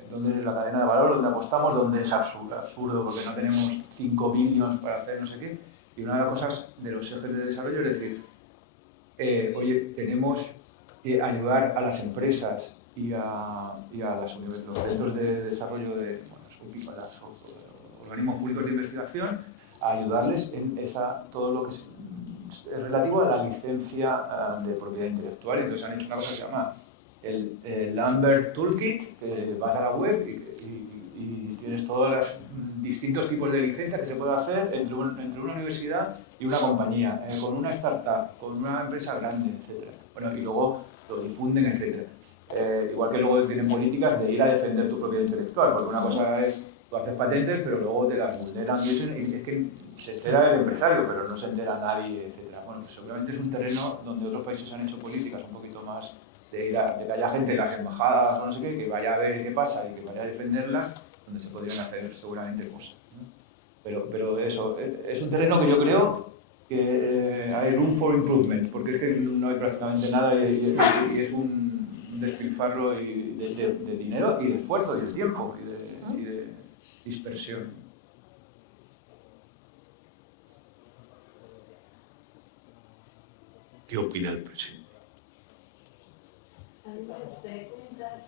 ¿dónde es la cadena de valor? ¿Dónde apostamos? ¿Dónde es absurdo? Porque no tenemos 5 billones para hacer no sé qué. Y una de las cosas de los ejes de desarrollo es decir, oye, tenemos que ayudar a las empresas y a los centros de desarrollo de los organismos públicos de investigación a ayudarles en todo lo que es relativo a la licencia de propiedad intelectual. Entonces han hecho una cosa que se llama el Lambert Toolkit, que vas a la web y tienes todos los distintos tipos de licencias que se puede hacer entre una universidad y una compañía, con una startup, con una empresa grande, etc. Bueno, y luego lo difunden, etc. Igual que luego tienen políticas de ir a defender tu propiedad intelectual, porque una cosa es, tú haces patentes, pero luego te las vulneran y eso, y es que se entera el empresario, pero no se entera nadie, etc. Bueno, pues seguramente es un terreno donde otros países han hecho políticas un poquito más de que haya gente de las embajadas o no sé qué, que vaya a ver qué pasa y que vaya a defenderlas, donde se podrían hacer seguramente cosas, ¿no? Pero eso, es un terreno que yo creo que hay room for improvement, porque es que no hay prácticamente nada y es un despilfarro de dinero y de esfuerzo y de tiempo y de dispersión. ¿Qué opina el presidente? A mí me gustaría comentar,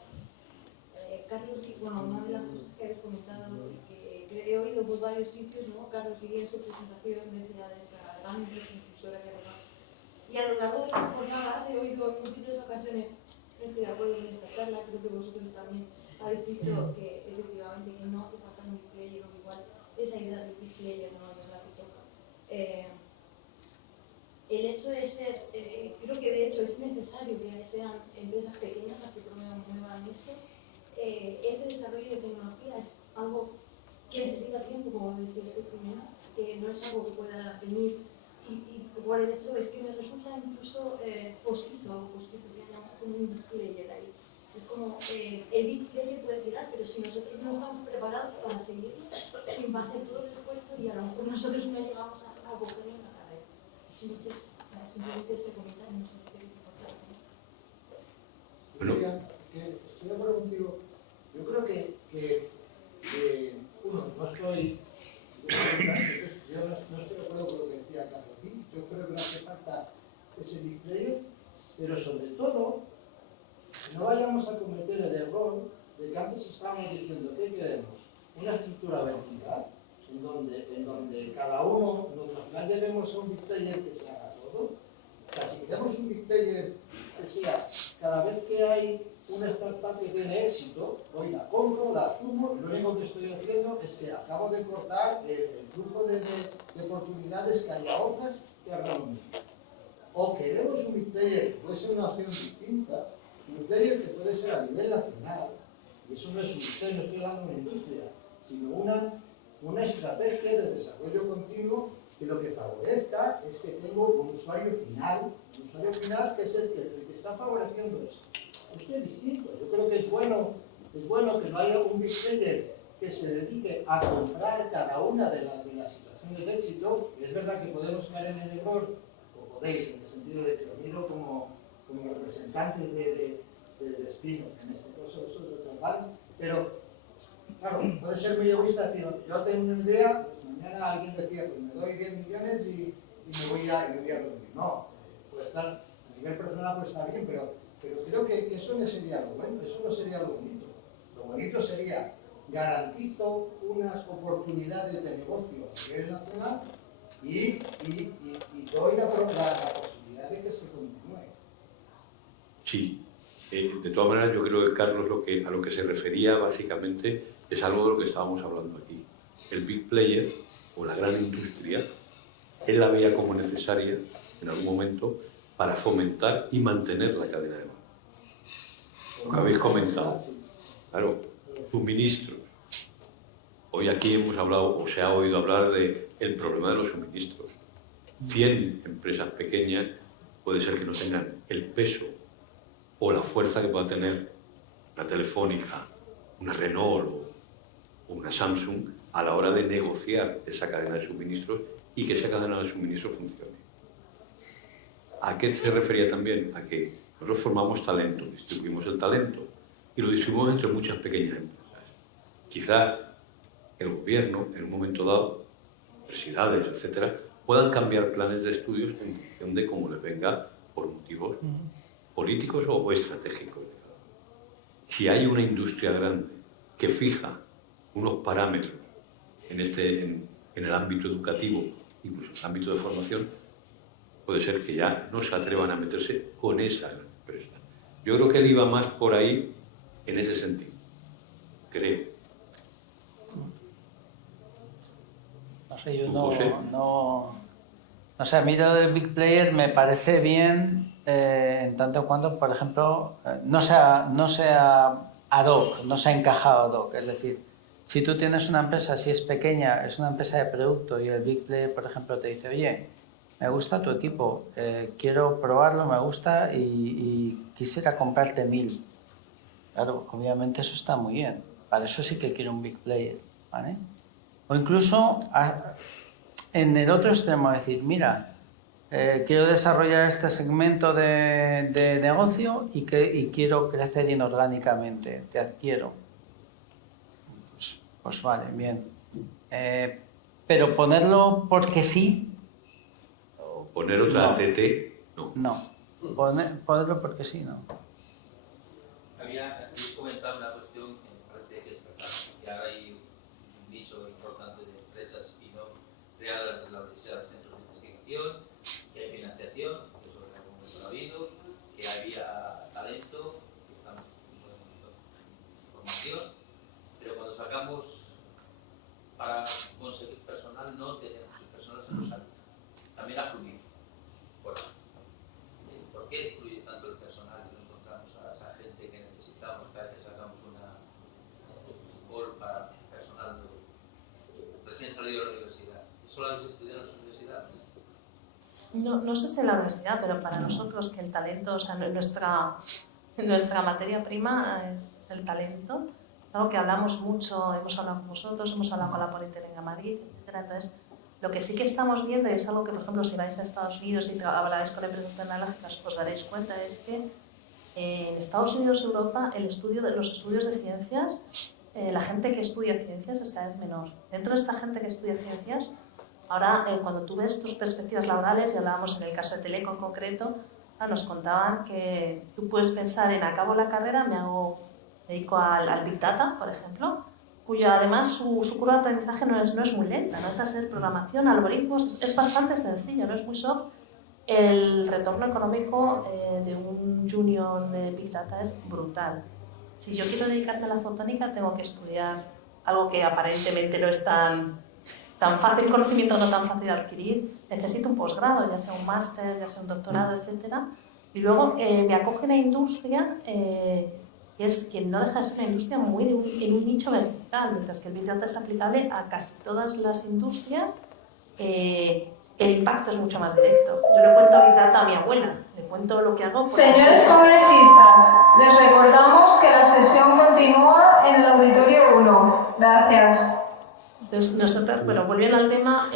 Carlos, bueno, una de las cosas que habéis comentado y que he oído por varios sitios, ¿no? Carlos Guillén en su presentación decía de esta gran impulsora que además. Y a lo largo de esta jornada he oído en múltiples ocasiones, no estoy de acuerdo con esta charla, creo que vosotros también habéis dicho que efectivamente que no hace falta un big player, o igual esa idea del big player no es la que toca. El hecho de ser, creo que de hecho es necesario que sean empresas pequeñas las que muevan esto. Ese desarrollo de tecnología es algo que necesita tiempo, como decías tú primero, que no es algo que pueda venir y por el hecho es que me resulta incluso postizo que haya un big player ahí. Es como el big player puede tirar, pero si nosotros no estamos preparados para seguirlo, va a hacer todo el esfuerzo y a lo mejor nosotros no llegamos a cogerlo en la carrera. Entonces, simplemente ese comentario no sé si queréis aportar. Bueno. Estoy de acuerdo contigo. Yo creo que uno, no estoy de acuerdo con lo que decía Carlos aquí. Yo creo que no hace falta ese big player, pero sobre todo, no vayamos a cometer el error de que antes estábamos diciendo ¿qué queremos? Una estructura vertical, en donde cada uno, al final lleguemos a un big player que se haga todo. O sea, si queremos un big player que sea, cada vez que hay una startup que tiene éxito, hoy la compro, la asumo, y lo único que estoy haciendo es que acabo de cortar el flujo de oportunidades que haya otras que hagan lo mismo. O queremos un big player que puede ser una opción distinta, un big player que puede ser a nivel nacional, y eso no es un player, no estoy hablando de una industria, sino una estrategia de desarrollo continuo que lo que favorezca es que tengo un usuario final que es el que está favoreciendo esto. Esto es distinto. Yo creo que es bueno que no haya un big player que se dedique a comprar cada una de las situaciones de éxito. Y es verdad que podemos caer en el error, o podéis, en el sentido de que lo miro como representantes de Spino, en este caso vosotros, ¿vale? Pero, claro, puede ser muy egoísta decir, yo tengo una idea, mañana alguien decía, pues me doy 10 millones y me voy a dormir. No, puede estar, a nivel personal puede estar bien, pero creo que eso no sería lo bueno, eso no sería lo bonito. Lo bonito sería, garantizo unas oportunidades de negocio a nivel nacional y doy la posibilidad de que se continúe. Sí. De todas maneras, yo creo que Carlos a lo que se refería básicamente es algo de lo que estábamos hablando aquí. El big player o la gran industria, él la veía como necesaria en algún momento para fomentar y mantener la cadena de valor. Lo que habéis comentado, claro, suministros. Hoy aquí hemos hablado, o se ha oído hablar del problema de los suministros. 100 empresas pequeñas puede ser que no tengan el peso o la fuerza que pueda tener una Telefónica, una Renault o una Samsung a la hora de negociar esa cadena de suministros y que esa cadena de suministros funcione. ¿A qué se refería también? A que nosotros formamos talento, distribuimos el talento y lo distribuimos entre muchas pequeñas empresas. Quizá el gobierno, en un momento dado, universidades, etcétera, puedan cambiar planes de estudios en función de cómo les venga por motivos políticos o estratégicos. Si hay una industria grande que fija unos parámetros en el ámbito educativo, incluso en el ámbito de formación, puede ser que ya no se atrevan a meterse con esa empresa. Yo creo que él iba más por ahí en ese sentido, creo. No sé, yo no sé, a mí lo del big player me parece bien en tanto en cuanto, por ejemplo, no sea ad hoc, no sea encajado ad hoc. Es decir, si tú tienes una empresa, si es pequeña, es una empresa de producto y el big player, por ejemplo, te dice, oye, me gusta tu equipo, quiero probarlo, me gusta y quisiera comprarte 1000. Claro, obviamente eso está muy bien. Para eso sí que quiero un big player, ¿vale? O incluso en el otro extremo, decir, mira, quiero desarrollar este segmento de negocio y quiero crecer inorgánicamente, te adquiero. Pues vale, bien. Pero ponerlo porque sí. O poner otra TT, no. No. Ponerlo porque sí, no. Habéis comentado una cuestión que me parece que es verdad, que ahora hay un nicho importante de empresas y no creadas desde la universidad, centros de investigación, que hay financiación, que eso en algún momento lo ha habido, que había talento, que estamos en formación, pero cuando sacamos para conseguir personal no tenemos, el personal se nos salta. También ha fluido. ¿Por qué fluye tanto el personal y no encontramos a esa gente que necesitamos cada vez que sacamos un gol para personal recién salido de la universidad? ¿Eso lo habéis estudiado en las universidades? No sé si en la universidad, pero para nosotros que el talento, o sea, nuestra materia prima es el talento. Es algo que hablamos mucho, hemos hablado con vosotros, hemos hablado con la Politécnica Madrid, etc. Entonces, lo que sí que estamos viendo, y es algo que, por ejemplo, si vais a Estados Unidos y habláis con empresas tecnológicas, os daréis cuenta, es que en Estados Unidos y Europa los estudios de ciencias, la gente que estudia ciencias es cada vez menor. Dentro de esta gente que estudia ciencias, ahora cuando tú ves tus perspectivas laborales, y hablábamos en el caso de Teleco en concreto, nos contaban que tú puedes pensar en acabo la carrera, me dedico al Big Data, por ejemplo, cuyo además su curva de aprendizaje no es muy lenta, no deja de ser programación, algoritmos, es bastante sencillo, no es muy soft. El retorno económico de un junior de Big Data es brutal. Si yo quiero dedicarme a la fotónica, tengo que estudiar algo que aparentemente no es tan fácil, un conocimiento no tan fácil de adquirir. Necesito un posgrado, ya sea un máster, ya sea un doctorado, etc. Y luego me acoge una industria que es quien no deja de ser una industria muy en un nicho vertical, mientras que el Big Data es aplicable a casi todas las industrias. El impacto es mucho más directo. Yo le cuento a Big Data a mi abuela, le cuento lo que hago. Señores congresistas, les recordamos que la sesión continúa en el auditorio 1. Gracias. Entonces, nosotros, bueno, volviendo al tema,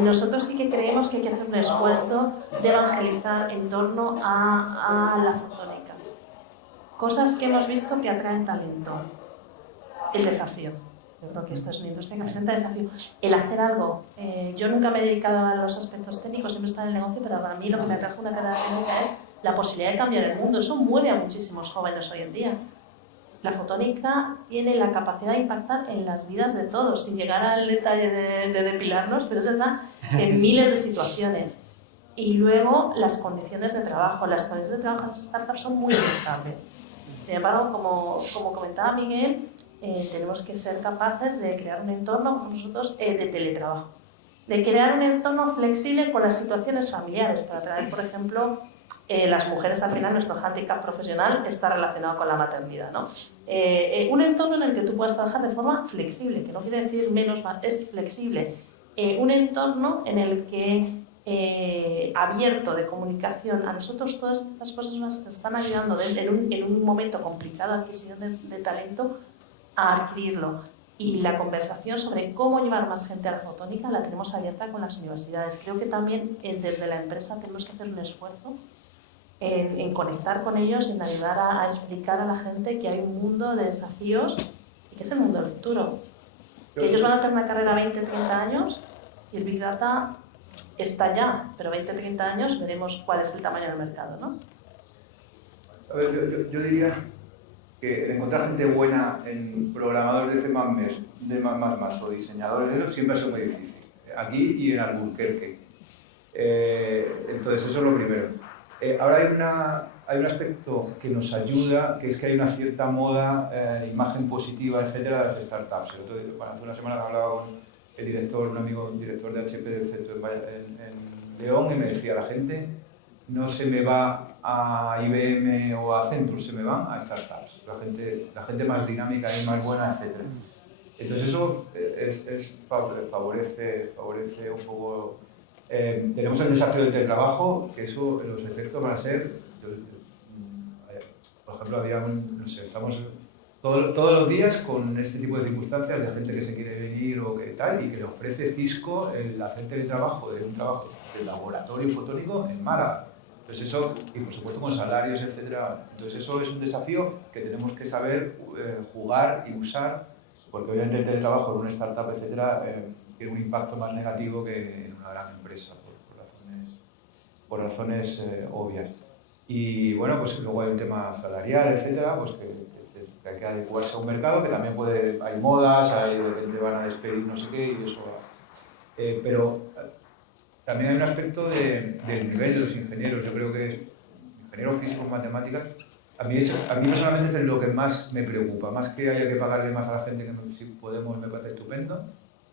nosotros sí que creemos que hay que hacer un esfuerzo de evangelizar en torno a la fotónica. Cosas que hemos visto que atraen talento. El desafío. Yo creo que esta es una industria que presenta desafío. El hacer algo. Yo nunca me he dedicado a los aspectos técnicos, siempre he estado en el negocio, pero para mí lo que me atrajo una carrera técnica es la posibilidad de cambiar el mundo. Eso mueve a muchísimos jóvenes hoy en día. La fotónica tiene la capacidad de impactar en las vidas de todos, sin llegar al detalle de depilarnos, pero es verdad, en miles de situaciones. Y luego las condiciones de trabajo. Las condiciones de trabajo en las startups son muy inestables. Sin embargo, como comentaba Miguel, tenemos que ser capaces de crear un entorno, como nosotros, de teletrabajo. De crear un entorno flexible con las situaciones familiares, para traer, por ejemplo, las mujeres, al final, nuestro hándicap profesional está relacionado con la maternidad, ¿no? Un entorno en el que tú puedas trabajar de forma flexible, que no quiere decir menos, es flexible. Un entorno en el que abierto de comunicación, a nosotros todas estas cosas nos están ayudando en un momento complicado de adquisición de talento a adquirirlo. Y la conversación sobre cómo llevar más gente a la fotónica la tenemos abierta con las universidades. Creo que también desde la empresa tenemos que hacer un esfuerzo en conectar con ellos, en ayudar a explicar a la gente que hay un mundo de desafíos y que es el mundo del futuro. Que ellos van a tener una carrera 20-30 años y el Big Data está ya, pero 20-30 años veremos cuál es el tamaño del mercado, ¿no? A ver, yo diría que el encontrar gente buena en programadores de C++, o diseñadores, eso siempre es muy difícil. Aquí y en Albuquerque. Entonces, eso es lo primero. Ahora hay un aspecto que nos ayuda, que es que hay una cierta moda, imagen positiva, etcétera, de las startups. Hace una semana hablaba con el director, un amigo director de HP del centro en León, y me decía, la gente no se me va a IBM o a Accenture, se me van a startups. La gente más dinámica y más buena, etcétera. Entonces eso favorece un poco. Tenemos el desafío del teletrabajo, que eso, los efectos van a ser ejemplo, había no sé, estamos todos los días con este tipo de circunstancias de gente que se quiere venir o que tal, y que le ofrece Cisco el hacer teletrabajo de un trabajo de laboratorio fotónico en Málaga. Entonces eso, y por supuesto con salarios, etcétera. Entonces eso es un desafío que tenemos que saber jugar y usar, porque obviamente el teletrabajo en una startup, etcétera, tiene un impacto más negativo que en una gran empresa, por razones obvias. Y bueno, pues luego hay un tema salarial, etcétera, pues que hay que adecuarse a un mercado que también hay modas, hay de repente van a despedir no sé qué, y eso va. Pero también hay un aspecto del nivel de los ingenieros. Yo creo que ingenieros físicos, matemáticas, a mí personalmente es lo que más me preocupa, más que haya que pagarle más a la gente, que si podemos me parece estupendo,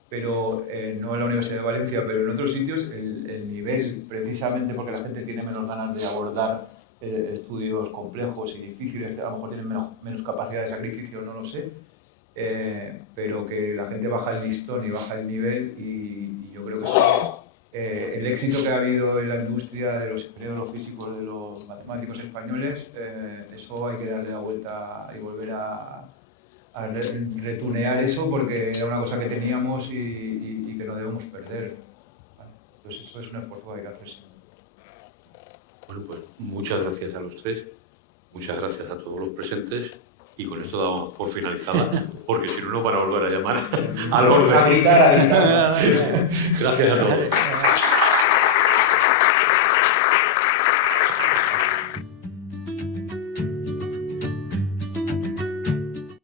pero no en la Universidad de Valencia, pero en otros sitios el nivel, precisamente porque la gente tiene menos ganas de abordar estudios complejos y difíciles, a lo mejor tienen menos capacidad de sacrificio, no lo sé, pero que la gente baja el listón y baja el nivel, y yo creo que eso, el éxito que ha habido en la industria de los ingenieros físicos, de los matemáticos españoles, eso hay que darle la vuelta y volver a retunear eso, porque era una cosa que teníamos y que no debemos perder. Entonces eso es un esfuerzo que hay que hacerse. Bueno, pues muchas gracias a los tres, muchas gracias a todos los presentes, y con esto damos por finalizada, porque si no, no van a volver a llamar al orden. A gritar. Gracias a todos.